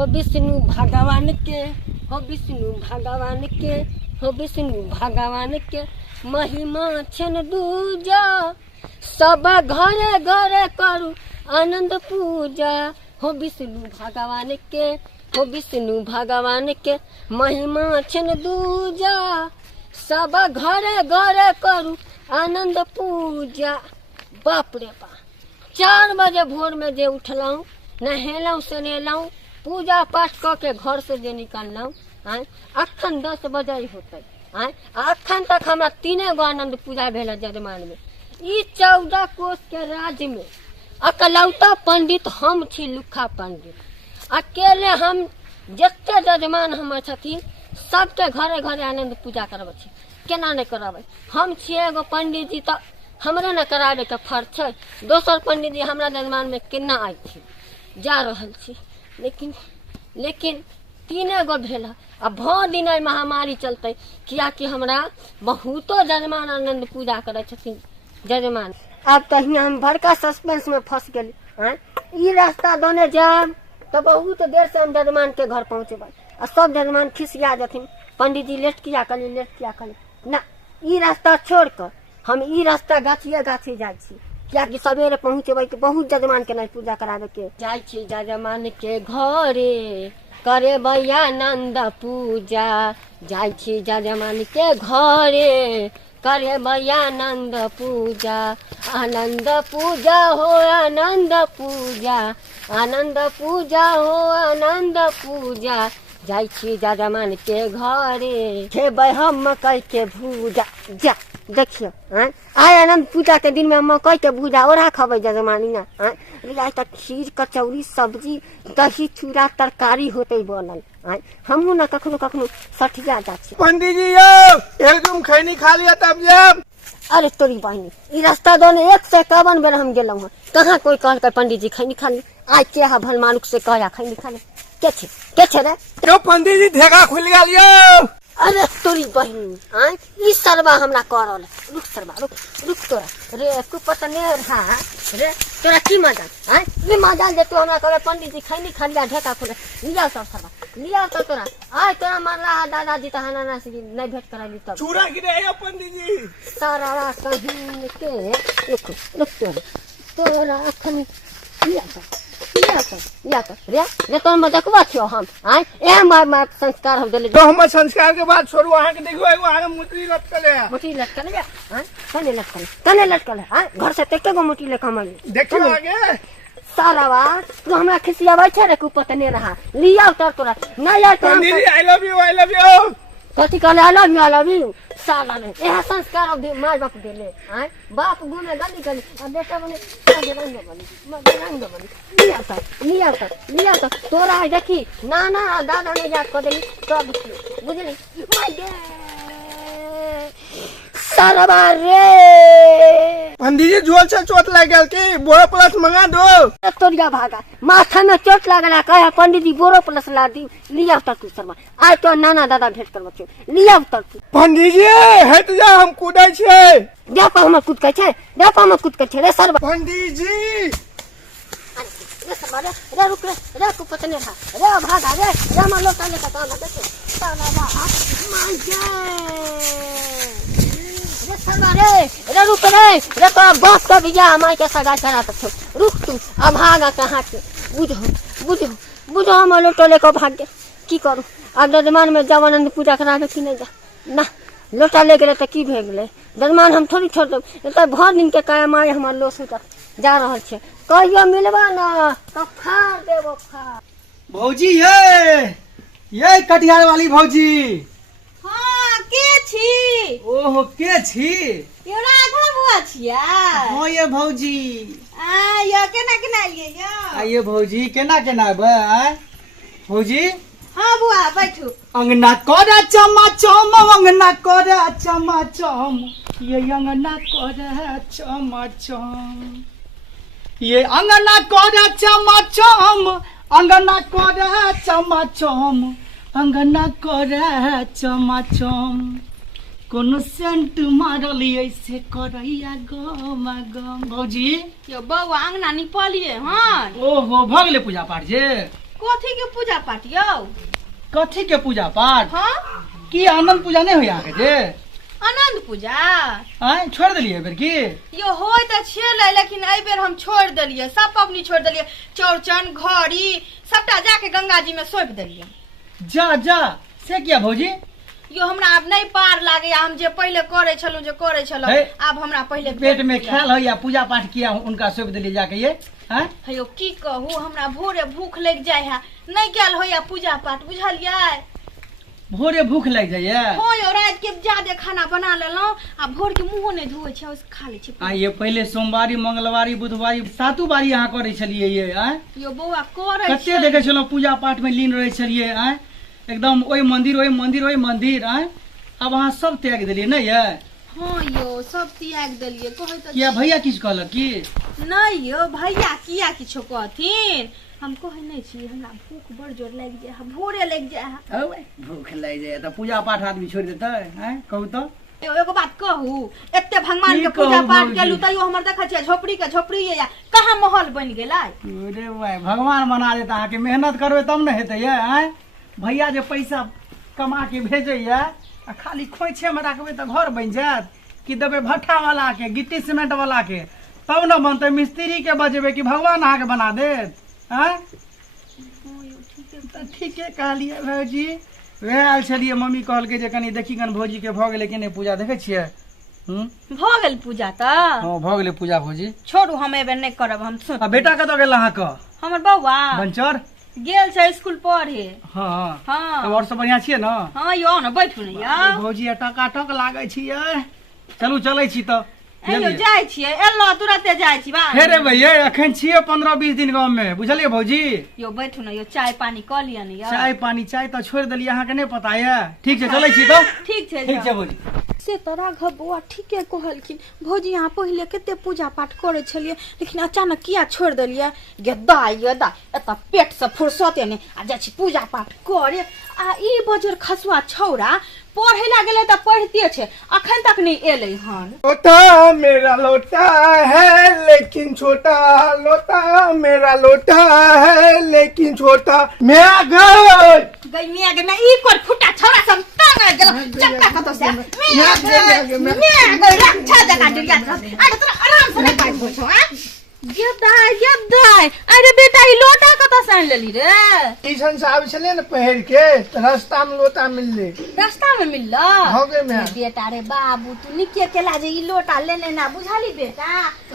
हो विष्णु भगवान के, हो विष्णु भगवान के, हो विष्णु भगवान के महिमा छन दूजा। सब घरे घरे करू आनंद पूजा। हो विष्णु भगवान के, हो विष्णु भगवान के महिमा छन दूजा। सब घरे घरे करू आनंद पूजा। बाप रे बाप, 4 बजे भोर में जे उठलूँ, नहेलूँ सुनेलूँ, पूजा पाठ क के घर से जे निकललूँ, अखन 10 बजे होते। अखन तक हमारा 3 गो आनंद पूजा भेल जजमान में। ई 14 कोस के राज्य में अकलौता पंडित हम छी, लुखा पंडित। अकेले हम जते जजमान हमर छथिन सबके घरे घरे आनंद पूजा करबै छी। केना नहीं करबै? हम छिए एगो पंडित जी, तो हमरे न कराबे के फर्ज है। दोसर पंडित जी हमरा जजमान में केना आई थी, जा रहल छी। लेकिन 3 गो भेल। अब भर दिन महामारी चलते, किया कि हमरा बहुतो जजमान आनंद पूजा करे छथिन जजमान। अब तो हियाँ हम बड़का सस्पेंस में फंस गए। ई रास्ता दोने जाम तो बहुत देर से हम जजमान के घर पहुँचब। और सब जजमान खिसिया जथिन, पंडित जी लेट किया कली, लेट किया कली। ना, ई रास्ता छोड़ कर हम ई रास्ता गाछिए गाछी जाय छी, क्या कि सवेरे पहुँचबै तो बहुत जजमान के नहीं पूजा करावे के जाय छी। जजमान के घरे करे आनंद पूजा। जाय छी जजमान के घरे करे आनंद पूजा। आनंद पूजा हो आनंद पूजा, आनंद पूजा हो आनंद पूजा। जाय छी जजमान के घरे खेबै हम मकई के भूजा। जा देखियो, आय आनंद पूजा के दिन में मकई के भूजा ओरा खबै जजमानी ना। रियाई तक खीर कचौरी सब्जी दही चूड़ा तरकारी होते बनल। हमहू ना कखनो कखनो सठिया जा छी। पंडित जी यो एकदम खैनी खा लिया तब जब। अरे तोरी बहनी, ई रास्ता दोने 151 बेर हम गेलौं हैं, कहाँ कोई कहलकै पंडित जी खैनी खा ली। आज के हा भल मानुक से कहया खैनी खा ले। के छे रे? यो पंडित जी धेगा खुल गया लियो। अरे तोरी बहनी, ई सरवा हमरा करल। रुक सरवा, रुक तोरा रे कुपतने रहा रे। तोरा की मजाल? ई मजाल जे तू हमरा कहले पंडित जी खैनी खा लिया ढेका खोले लिया। सब सरवा लिया तो तोरा आय तोरा मारला दादाजी त हनाना से नहीं भेंट कराली तब चूड़ा गिरे यो पंडित जी। सारा कहीं के रुक तोरा अखन लिया तो रे तो हम देखबा छियो हम। ए मार संस्कार हम देले। तो हम संस्कार के बाद छोड़ू अहाँ के देखो एगो आगे मुट्ठी लटकले है। मुट्ठी लटकले कने लटकले घर से तेके गो मुट्ठी लेके हम देखियो आगे। सारा बात तू हमरा खिसियाबै छै रे कुपतने रहा लिया उतर तोरा नहीं यार। पंडित जी आई लव यू। कथी कहले आई लव यू साला ने। एह संस्कार अब माय बाप देले। बाप घूमे गली गली और बेटा बने रंग बनी लिया तो तोरा है देखी नाना दादा ने याद कर देली तब बुझली। माय गे सारा रे पंडित जी झोल से चोट लग गया कि बोरो प्लस मंगा दो। तोरिया भागा माथा में चोट लागला कहे पंडित जी बोरो प्लस ला दी। लिया उतर तू शर्मा आज तो नाना दादा भेंट करबो छ। लिया उतर तू। पंडित जी हट जा हम कूदै छै। देपा हम कूद के रे सरबा। पंडित जी रे सरबा रे रुक रे कुपतने रहा रे भागा रे जामा लोटा लेके काम देखे साला बा माय गे रे सरबा रे रुक रे तो बाप का बिया हमारे के सगा करा तो रुक तू। अब भागा कहाँ के बुझो हम लोटो लेकर भाग गए। की करूँ अब जजमान में जब आनंद पूजा करावे कि नहीं जा ना लोटा ले गए तो की भे गए जजमान हम थोड़ी छोड़ देब। तो भर दिन के काया माय हमार लोस जा रहा है कहियो मिलबा ना तो फाड़ देबो फाड़। भौजी ये कटिहार वाली भौजी। हाँ के छी? ओहो के छी? यो राघव बुआ छिया। हाँ ये भौजी। यो केना लिए यो? आइए भौजी केना बे भौजी। हाँ बुआ बैठू। अंगना करे चमाचम अंगना करे चमाचम ये अंगना करे चमाचम ये अंगना करे चमाचम अंगना करे चमाचम अंगना करे चमाचम कोनो सेंट मारल ऐसे करैया गम गम। भौजी यो बउआ अंगना निपलिए। हाँ ओहो भ गेलै पूजा पाठ जे। कथी के पूजा पाठ यौ? कथी के पूजा पाठ? हाँ की आनंद पूजा नहीं होई अहाँके जे? आनंद पूजा आय छोड़ देलिए एहि बेर की? यो होय त छेलै, लेकिन एहि बेर हम छोड़ देलिए, सब पबनी छोड़ देलिए। चौरचन घड़ी सबटा जाके गंगा जी में सौंप देलिए। जा जा से किया भौजी? यो हमरा आब नहीं पार लागैया, हम जे पहले करे छलौ हे, आब हमरा पहले पेट में ख्याल है या पूजा पाठ किया उनका सौंप देलिए जाके ये? हैं? हेयो की कहू, हमरा भोरे भूख लग जाय है, नहीं कैल होया पूजा पाठ, बुझलियै? भोरे भूख लग जाइए? हो यो रात के ज्यादा खाना बना लेलौं, आ भोर के मुंहो नहीं धोए छै, उस खा ले छै। आ ये पहले सोमवारी मंगलवारी बुधवारी सातु बारी यहाँ करे छलिए ये? आय यो बौआ करे कते देखे छलौ पूजा पाठ में लीन रहे छलिए? आय एकदम ओई मंदिर आय अब अहाँ सब त्याग देलिए नहीं ये? हाँ यो सब त्याग देलिए। कहै त किया भैया किछ कहलक की? नहीं यो भैया किया किछो कहथिन, हम कहै नहीं छी, हमरा भूख बड़ जोर लग जाय है, भोरे लग जाय है। भूख लग जाए तो पूजा पाठ आदमी छोड़ देते हैं? कहू तो एगो बात कहू, एते भगवान की के पूजा कहू पाठ भौजी? केलु तैयो हमर देखै छियै झोपड़ी के झोपड़ी या कहाँ महल बन गेलै। अरे भाई भगवान बना देता अहाँके, मेहनत करबै तब न हेतै ये? आय भैया जे पैसा कमा के भेजैया आ खाली खोइछे में रखबै तऽ घर बनि जायत कि देबै भट्ठा वाला के गिट्टी सीमेंट वाला के तब न बनतै? मिस्त्री के बजेबै कि भगवान अहाँके बना देत? आय तऽ ठीके कहलिए भौजी। वएह आयल छलिए, मम्मी कहलकै जे कनी देखी कन भौजी के भऽ गेलै कि नहीं पूजा, देखै छियै? भ गेल पूजा त? हाँ भऽ गेलै पूजा भौजी। छोड़ू, हम एबे नहीं करब, हम सुन। आ बेटा कतऽ गेल अहाँके? हमर बौआ बंचर गेल छै स्कूल पढ़े। हाँ हाँ तब और सब बढ़िया छियै न? हाँ यो न बैठू न या। भौजी टकाटक लागै छियै। चलू चलै छी तऽ। एयो जाय छियै, एल्लो तुरते जाय छी बा। फेर एबै ये, एखन छियै 15-20 दिन गाँव में, बुझलियै भौजी? यो बैठू न, यो चाय पानी क लिया न या। चाय पानी चाय तऽ छोड़ि देलियै, अहाँके नहि पता ये? ठीक छै चलै छी तऽ। ठीक छै ठीक छै भौजी। से तो राघव बौआ ठीके कहलखिन, भौजी यहाँ पहले केते पूजा पाठ करे छलिए, लेकिन अचानक किया छोड़ देलिए? गेदा एत पेट से फुर्सते ने आ जाइ छी पूजा पाठ करे। आ ई बजर खसुआ छौरा पढ़े ला गेले त पढ़ते छे, अखन तक नहीं एले हन। लोटा मेरा लोटा है लेकिन छोटा, लोटा मेरा लोटा है लेकिन छोटा। मैं गई मिया के मैं ई कोन फुटा छौरा सब टांग गेल चक्का कतो से मिया गई रक्षा जका डिलिया। अरे तोरा आराम से नहीं पाइ बोछो आ गेदाय। अरे बेटा ई लोटा कतो से आन लेली रे? ट्यूशन से आबै छले ने पहिर के त रास्ता में लोटा मिलले। रास्ता में मिलला? हो गे मैं बेटा रे बाबू, तू निके केला जे ई लोटा लेने ना, बुझाली बेटा?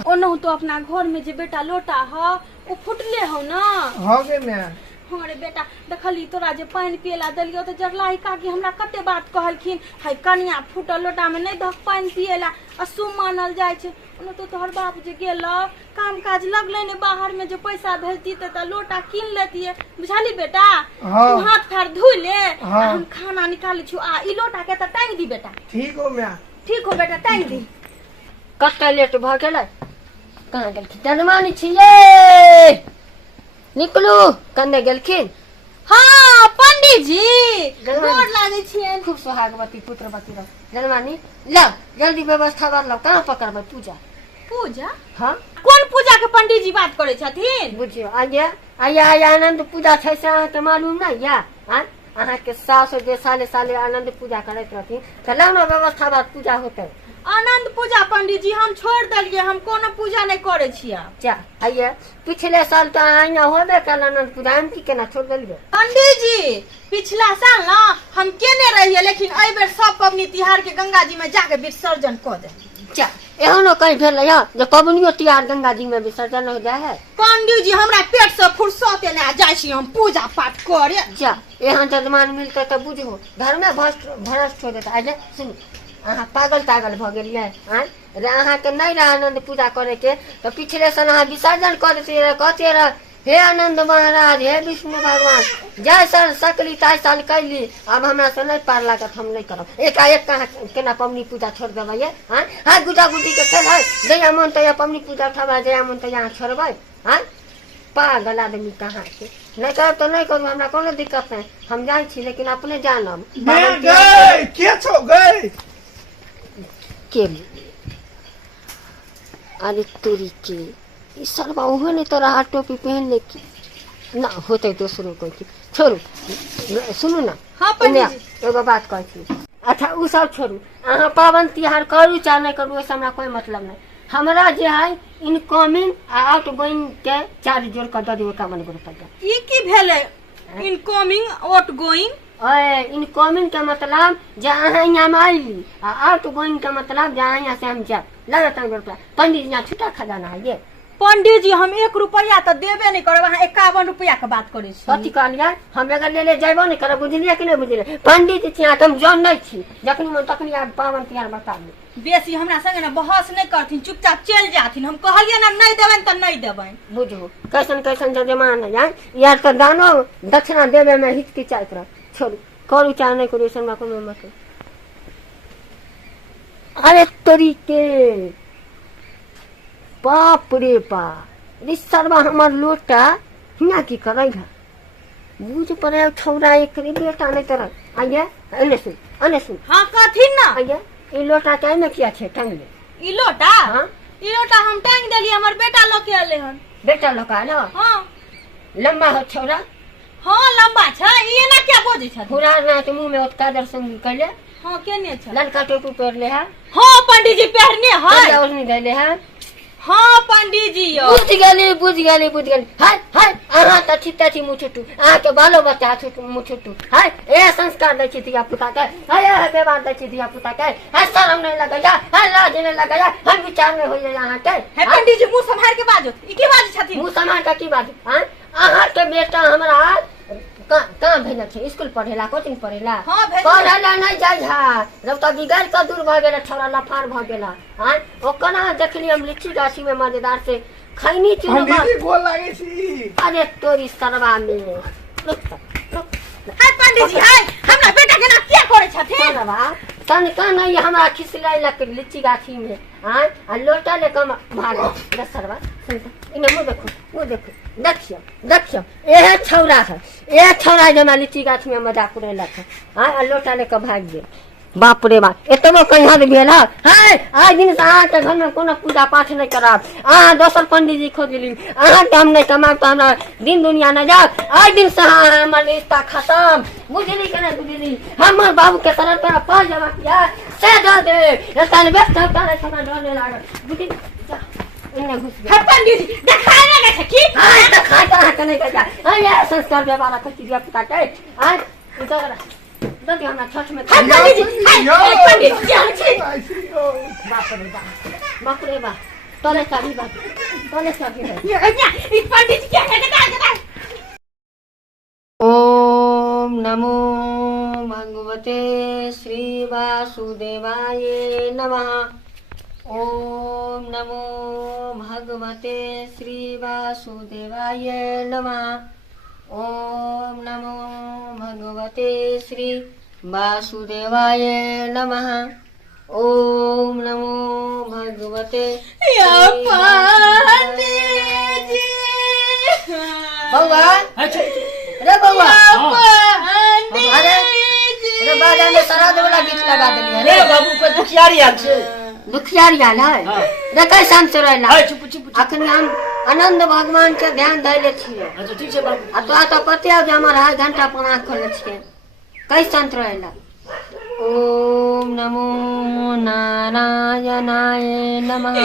ओनहु तो अपना घर में जे बेटा लोटा ह उ फुटले हो ना। हो गे मैं हाँ रे बेटा, देखली तोरा जे पानी पियला देलियो तो जरलाई काकी हमरा कते बात कहलखिन, हाय कनिया फुटल लोटा में नहीं धक पानी पियला अशुभ मानल जाय छे। ओने तो तोहर बाप जे गेल काम काज लगले ने बाहर में, जो पैसा भेजती त लोटा कीन लेती, बुझाली बेटा? हाँ। तू हाथ पैर धोई ले, हाँ। हम खाना निकाली छु। आ ई लोटा के त टांग दी बेटा। ठीक हो मैं। ठीक हो बेटा, टांग दी। कते लेट भ गेलै? कहाँ गेलखिन? जनमानी छियै, निकलू। कन्ने गेलखिन? हाँ पंडित जी, जनमानी। गोर लागे छियन। खूब सोहागवती पुत्रवती रह। जनमानी लो जल्दी व्यवस्था कर लो, कहाँ पकड़बै पूजा? पूजा? हाँ कौन पूजा के पंडित जी बात करे छथिन? बुझियो आइए आनंद पूजा छै से अहाँके मालूम नहीं या? अहाँके सास जे साले साले आनंद पूजा करैत रहथिन त लौ न व्यवस्था बात पूजा होतै। आनंद पूजा पंडित जी हम छोड़ दिलिए, हम कोनो पूजा नहीं करे छिया। जा आइए, पिछले साल तो अहाँ यहाँ होबे कल आनंद पूजा, हम की केना छोड़ देलियै? पंडित जी पिछला साल ना हम केने रहिए, लेकिन एहि बेर सब पबनी तिहार के गंगा जी में जाके विसर्जन क दे। जा एहनो कहीं भेल है जो पबनियो तिहार गंगा जी में विसर्जन हो जाए है? पंडित जी हमरा पेट से फुर्सते ना जाय छी हम पूजा पाठ करे। जा एहन जजमान मिलते तो बुझो घर में भ्रष्ट हो देता। आजे सुन, अहाँ पागल भ गेलियै रे? अहाँ के नहीं रहा आनंद पूजा करे के तो पिछले साल अहाँ विसर्जन कर देते रहे, कहते रहे हे आनंद महाराज, हे विष्णु भगवान, जय साल सकली ताई साल कैली, अब हमरा से नहीं पार लागत, हम नहीं करब। एकाएक कहाँ केना पबनी पूजा छोड़ देबै? हाँ गुटा गुटी के खेल है, जया मन तया पबनी पूजा उठाबा, जया मन तया छोड़बै? पागल आदमी कहाँ के। नहीं करब तो नहीं करू, हमरा कोनो दिक्कत नहीं, हम जाय छी, लेकिन अपने जानब। मैं गए के छो गए के अरे तोरी के ई सरवा उहो ने तोरा हाथ टोपी पहन ले की ना होते तो शुरू कर छोड़ू सुनू ना हाँ पंडित जी। एगो बात कहै छी अच्छा उ सब छोड़ू अहाँ पाबनि तिहार करू चाहे नहीं करू ओहिसँ हमरा कोई मतलब नहीं हमरा जे है इनकमिंग आ आउट गोइंग के चार्ज जोड़ कर दे 51 रुपया ई की भेलै इनकमिंग आउट गोइंग इनकमिंग के मतलब जे अहाँ यहाँ में आइली आ आउट गोइंग के मतलब जे अहाँ यहाँ से हम जाब लगता रुपया पंडित जी यहाँ छुट्टा खजाना है ये पंडित जी हम 1 रुपया तो देबे नहीं करब अहाँ 51 रुपया के बात करे छी कथी कहलियै हम अगर ले जेबो नहीं करब बुझलियै कि नहीं बुझलियै पंडित जी यहाँ हम जान नहीं छी जखनी मन तखनी आब पावन तिहार बता दी बेसी हमरा संगे ना बहस नहीं करथिन चुपचाप चल जाथिन हम कहलिए ना नहीं देबन त नहीं देबन बुझू कैसन कैसन जमाना है यार तो दानो दक्षिणा देवे में हिचकिचाइत रह छोड़ू करू चाहे नहीं करू ऐसा कोनो मतलब अरे तरीके बाप रे बाप रे सरवा हमार लोटा हिया की करे है बुझ पड़े छौरा एक रे बेटा नहीं तरह आइए अने सुन हां कथिन ना आइए ई लोटा के में किया छे टांग ले ई लोटा हां ई लोटा हम टांग देली हमर बेटा लोग के आले हन बेटा लोका ना हां लंबा हो छौरा हां लंबा छ ई ना क्या बोझे छ पूरा ना तो मुंह में ओटका दर्शन कैले हां केने छ ललका टोपी पहनले है हां पंडित जी पहनने है और नहीं देले है हां पंडित जी यो बुझ गेली हाय हाय अहाँ त छिता छी मुछुटू अहाँ के बालो बच्चा छुटू मुछुटू हाय ए संस्कार दै छी धिया पुता के हाय व्यवहार दै छी धिया पुता के हाय शर्म नहीं लगैया हाय लाज नहीं लगैया हम विचार में होइए अहाँ के हे पंडित जी मुंह संभाल के बाजो ई की बाज छथिन मुंह संभाल के की बात हां अहाँ के बेटा हमरा कहाँ भेजल छै स्कूल पढ़ेला कोचिंग पढ़ेला हां पढ़ेला नहीं जाइ है जब तक बिगाड़ का दूर भ गेला छोरा लफार भ गेला हां ओ कना देखली हम लीची गाछी में मजेदार से खैनी चीज पंडित जी गोल लागे छी अरे तोरी सरवा में हाय पंडित जी हाय हमरा बेटा के ना क्या करे छथिन सरवा तन का नहीं हमरा खिसलाई लग लीची गाछी में हां आ लोटा ले कम भाग रे सरवा सुन इने मुंह देखो देखियो ए छौरा है ए छौरा जमा लीची गाछ में मजाक उड़ेलक हां आ लोटा ले के भाग गेल बाप रे बाप एतबो कहीं हद भेल है आज दिन से अहाँ के घर में कोनो पूजा पाठ नहीं कराब अहाँ दोसर पंडित जी खोज ली अहाँ के हम नहीं कमाब तो हमरा दिन दुनिया न जाब आज दिन से हमर रिश्ता खत्म बुझली के नहीं बुझली हमर बाबू के तरफ पे पास जमा किया से दे दे एतन व्यस्त करे हमरा डर लागल बुझली इन्ने घुस गया हे पंडित जी देखाने के छ की हां त खाता है नहीं कहता हां ये संस्कार व्यवहार करती दिया पुता के हां इधर दे हमरा छठ में हाय पंडित जी हाय पंडित जी क्या छी बाप रे बाप तोले चाबी ई पंडित जी क्या कहता ओम नमो भगवते श्री वासुदेवाय नमः ओम नमो भगवते श्री वासुदेवाय नमः ओम नमो भगवते श्री वासुदेवाय नमः ओम नमो भगवते या पंडित जी बउआ रे बउआ अरे बाजा में सराद वाला गीत लगा देलिए रे बाबू को दुखियारी आल छे दुखियारी आल है रे कैसन से रहला हाय चुप चुप अखन हम आनंद भगवान के ध्यान दैले छियै अच्छा ठीक छे बाबू आ तो पते अब हमर 2.5 घंटा पना खोले छियै कैसन रहला ओम नमो नारायणाय नमः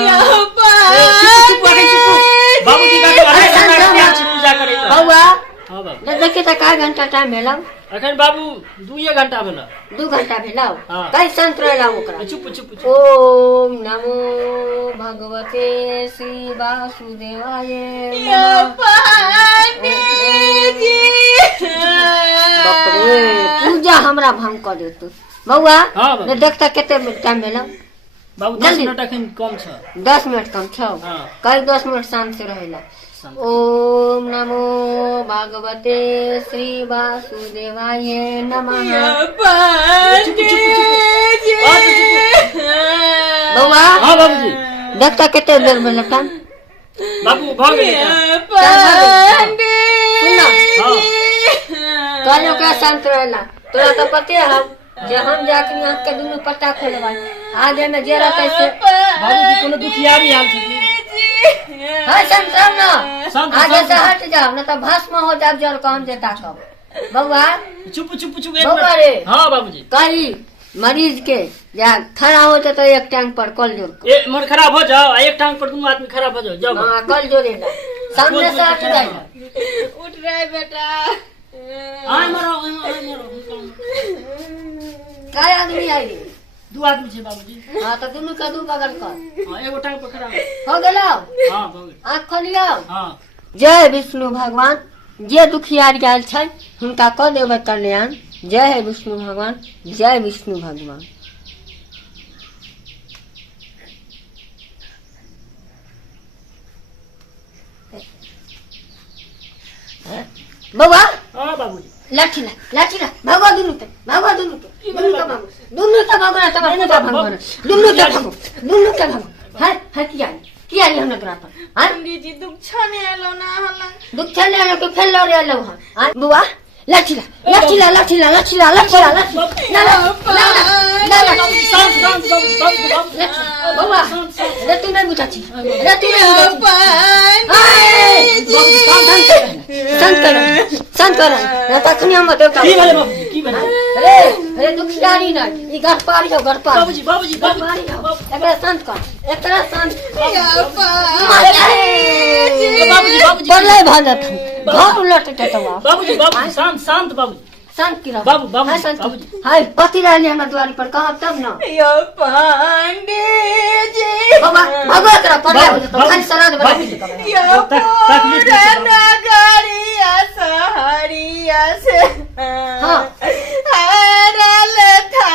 बाबूजी का पूजा करे बउआ हां बाबू देखिए त का घंटा टाइम भेलौ अखन बाबू 2 घंटा भेला 2 घंटा भेलौ हाँ। कैसन रहला ओकरा चुप चुप ओम नमो भगवते श्री वासुदेवाय बाप रे पूजा हमरा भंग कर देतौ बउआ हाँ, बाबू। देखता केते टाइम भेलौ बाबू 10 जल्दी। मिनट अखन कम छ 10 मिनट कम छौ हाँ। कई 10 मिनट शांत से रहेला ओम नमो भगवते श्री वासुदेवाय नमः बउआ हां बाबूजी देखता केते देर भेल टाइम बाबू भ गेलै सुन हां कहलो का शांत रहला तोरा तो पते है जे हम जाके आंख के दुनू पट्टा खोलबा आगे में जे रहते से बाबूजी कोनो दुखियारी आल छे हाय संसार ना शांत, आगे शांत। से हट जाओ ना तो भस्म हो जाओ जल काम देता कब बउआ चुप चुप चुप एक बउआ मिनट। रे हाँ बाबूजी। कही मरीज के या खड़ा होते तो एक टांग पर कल जोड़ ए मन खराब हो जाओ, एक टांग पर तुम आदमी खराब हो जाओ, जाओ बाबू। हाँ कल जोड़ेगा सामने से हट जाएगा उठ रहे बेटा। आए मरो, आए मरो। काय आदमी आई रे 2 आदमी छे बाबूजी। हाँ तो दोनों का दू बगल कर हाँ एगो टांग पर खराब है। हो गेलो हाँ बाबूजी। आँख खोलियो हाँ जय विष्णु भगवान जे दुखियार गेल छै हुनका कऽ देबै कल्याण। जय हे विष्णु भगवान, जय विष्णु भगवान। बउआ हाँ बाबूजी। लाठी ला भगवा दुनू के दुनू के भगवान तमर पूजा भगवान दुनू के भगवान है किया हमरा तोरा पर हां पंडित जी दुख छने एलो ना हला दुख चले आलो के फेल लो रे आलो हां बुआ लाठी ला शांत शांत बाबू। बउआ रे तू नहीं बुझाची रे तू नहीं शांत कर ना तखनी हम देवता की भेले बाबूजी, की भेले? अरे दुखियारी ना ई घर पारी हो घर पारी बाबूजी बाबूजी पारी हो एकरा शांत कर एकरा शांत बाबूजी बाबूजी परले भाजत घर उलट के तवा बाबूजी बाबूजी शांत शांत बाबूजी। शांत की रहो बाबू हां शांत बाबूजी। हाय पति रहले हमरा द्वारी पर कहब तब ना यो पंडित जी बाबा भगवा तेरा परले हो तो खाली श्राद्ध बना के यो पुराना गाड़िया सहरिया से हाँ। हरल था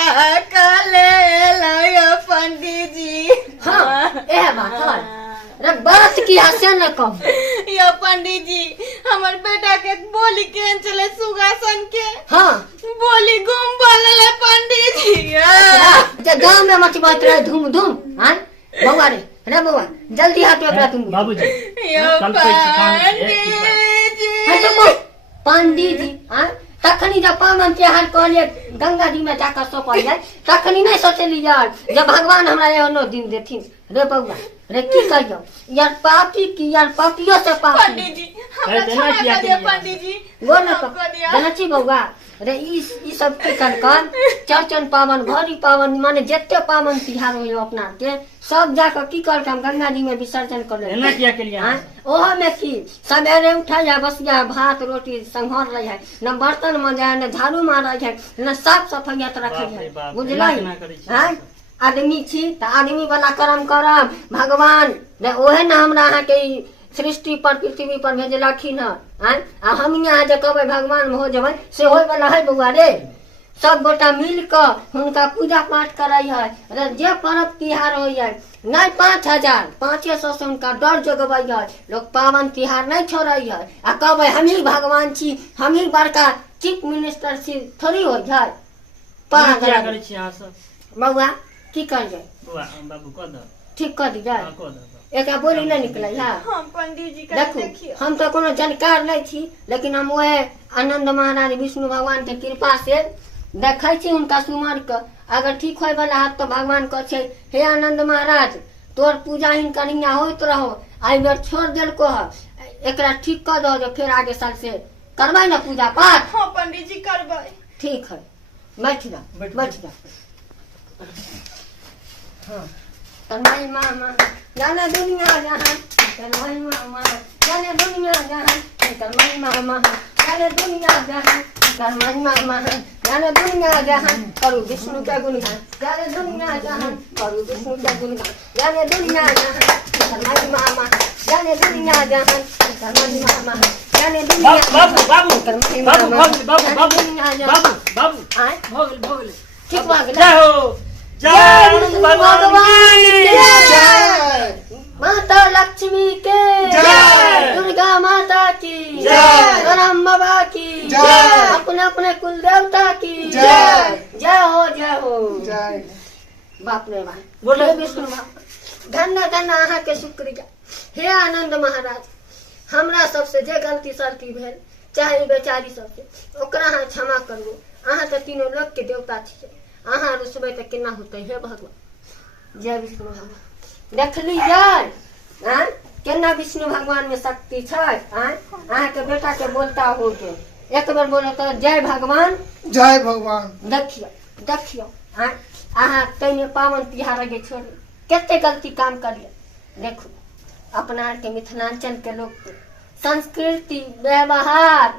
कले लायो पंडित जी। हां ए बात है रे बात की आशा न कम यो पंडित जी हमर बेटा के बोली के चले सुगासन के हां बोली गुम बोलले पंडित जी। जे गांव में मच बात रहे धूम धूम हां बउआ रे बउआ जल्दी हाथ एकरा तुम बाबूजी यो कल कोई शिकायत है? पंडित जी हां तो पंडित जी हां तखनी जब पावन त्योहार कहलिए गंगा जी में जाकर सौंपल जाए तखनी नहीं सोचली यार जब भगवान हमरा एहनो दिन देथिन रे बउआ रे की कहियो यार पापी की यार पापियों से पापी पंडित जी हमरा अरे क्षमा किया कर दिया किया? पंडित जी। वो न माफ कर दिया। जनची बउआ रे ई सब के कर चौचन पावन घड़ी पावन माने जत्ते पावन तिहार होयो अपना के सब जाकर की कर हम गंगा जी में विसर्जन कर एना किया के लिए? ओहो में की सवेरे उठा जा बस जा भात रोटी संघर रही है न बर्तन में जाए न झाड़ू मार है न साफ सफाई तो रखे बाप रे है बाप, बुझल एना करै छी। हैं आदमी छी त आदमी वाला कर्म करब भगवान ने ओहे न हमरा अहाँ के ई सृष्टि पर पृथ्वी पर भेजलखिन हैं आ हम यहाँ जे कहबै भगवान में हो जेबै से होय वाला है बउआ रे सब गोटा मिल कर हुनका पूजा पाठ करे है रे जे पर्व तिहार हो नहीं 5000 500 से उनका डर जगबै है लोग पावन तिहार नहीं छोड़े है आ कहबै हम ही भगवान छी हम ही बड़का चीफ मिनिस्टर छी थोड़ी हो जाए एना किया करै छी अहाँ सब? बउआ की करिए बुआ बाबू कह दो। ठीक कर दीजिए हाँ, कह दो। एक बोली नहीं निकले है हम पंडित जी का देखो देखियो हम तो कोनो जानकार नहीं थी लेकिन हम वह आनंद महाराज विष्णु भगवान के कृपा से देखे छी उनका सुमर के अगर ठीक होय वाला हाथ तो भगवान कह छे हे आनंद महाराज तोर पूजा हिनकर हियाँ होत रहो आई बेर छोड़ दिल को एकरा ठीक कर दो जो फिर आगे साल से करवाई ना पूजा पाठ हाँ पंडित जी करबै। ठीक है बैठ जा बैठ जा हाँ तन्मय मामा जाने दुनिया जहान तन्मय मामा जाने दुनिया जहान तन्मय मामा जाने दुनिया जहान तन्मय मामा जाने दुनिया जहान करू विष्णु का गुणगान जाने दुनिया जहान करू विष्णु का गुणगान जाने दुनिया जहान तन्मय मामा जाने दुनिया जहान तन्मय मामा जाने दुनिया बाबू बाबू तन्मय बाबू मामा बाबू बाबू दुनिया बाबू जहान बाबू आए भोगल ठीक बात जय हो जय भगवान की जय माता लक्ष्मी के जय। दुर्गा माता की जय। राम बाबा की जय। अपने अपने कुल देवता की जय। जय हो जय हो जय बाप रे बाप बोलो। हे विष्णु बाप धन्य धन्य अहाँ के शुक्रिया हे आनंद महाराज हमरा सबसे जे गलती सलती भेल चाहे ई बेचारी सबसे ओकरा अहाँ क्षमा करू अहाँ तो तीनों लोक के देवता छियै अहाँ रुसबै तऽ केना होतै हे भगवान जय विष्णु भगवान देखली जाय केना विष्णु भगवान में शक्ति छै अहाँ के बेटा के बोलता हो के एक बार बोले तो जय भगवान। जय भगवान। देखियो अहाँ तैमे पावन तिहार आगे छोड़ केते गलती काम करिए। देखो अपना के मिथिलांचल के लोग के संस्कृति व्यवहार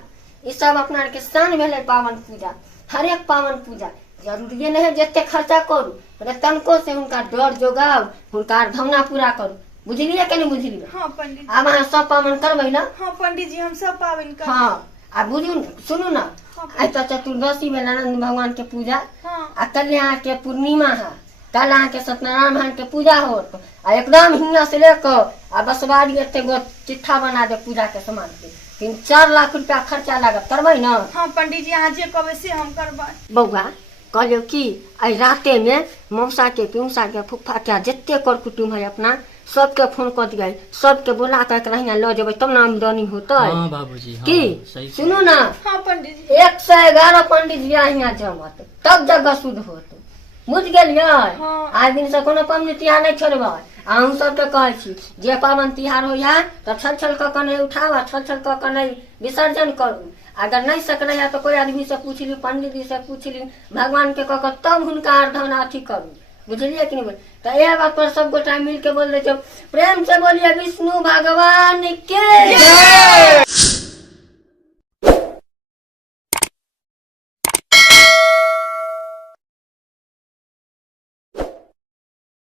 ये सब अपना के शान भेले पावन पूजा। हर एक पावन पूजा जरूरी नहीं है जते खर्चा करू तनको से उनका डर जोगाओ उनका भावना पूरा करू। बुझलिए कि नहीं बुझलिए? हाँ पंडित जी। अब अहाँ सब पावन करबै ना? हाँ पंडित जी हम सब पावन कर। हाँ आ बुझू सुनू ना आज तो चतुर्दशी में आनंद भगवान के पूजा हाँ। आ कल यहाँ के पूर्णिमा है कल यहाँ के सत्यनारायण भगवान के पूजा हो आ एकदम हिंगा से लेकर आ बसवाड़ी एते गो चिट्ठा बना दे पूजा के सामान के 3-4 लाख रुपया खर्चा लागत करबै ना? हाँ पंडित जी अहाँ जे कहबै से हम करबै। बौआ कहलियो कि आई राते में मौसा के पिउसा के फुफा के जिते कर कुटुम है अपना सबके फोन कर दिया सबके बोला कर रहिया लो जेबै तब ना आमदनी होतै। हाँ बाबूजी हाँ, की सही सुनू ना हाँ पंडित जी। 111 पंडित जी यहाँ जमत तब जगह शुद्ध होत बुझ गेलियै? हाँ। आज दिन से कोनो पावन तिहार नहीं छोड़बै। अहूँ सबके कहै छी जे पावन तिहार होइया तो छल छल कऽ नहीं उठावा छल छल कऽ नहीं विसर्जन करू। अगर नहीं सक रहा तो कोई आदमी से पूछ ली पंडित जी से पूछ ली भगवान के कह तब हुनका आराधना अथी करू। बुझलिए कि नहीं? तो यह बात पर सब गोटा मिल के बोल रहे प्रेम से बोलिए विष्णु भगवान के जय।